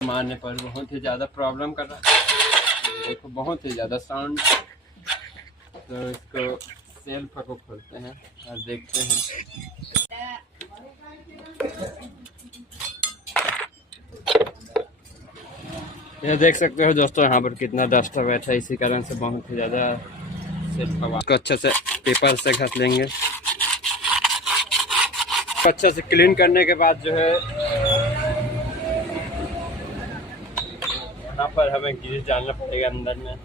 मारने पर बहुत ही ज़्यादा प्रॉब्लम कर रहा है। देखो बहुत ही ज़्यादा साउंड। तो इसको सेल्फ को खोलते हैं और देखते हैं। ये देख सकते हो दोस्तों यहाँ पर कितना डस्ट बैठा है, इसी कारण से बहुत ही ज़्यादा सेल्फ हवा को अच्छे से पेपर से घस लेंगे। अच्छे से क्लीन करने के बाद जो है यहाँ पर हमें ग्रीस डालना पड़ेगा अंदर में।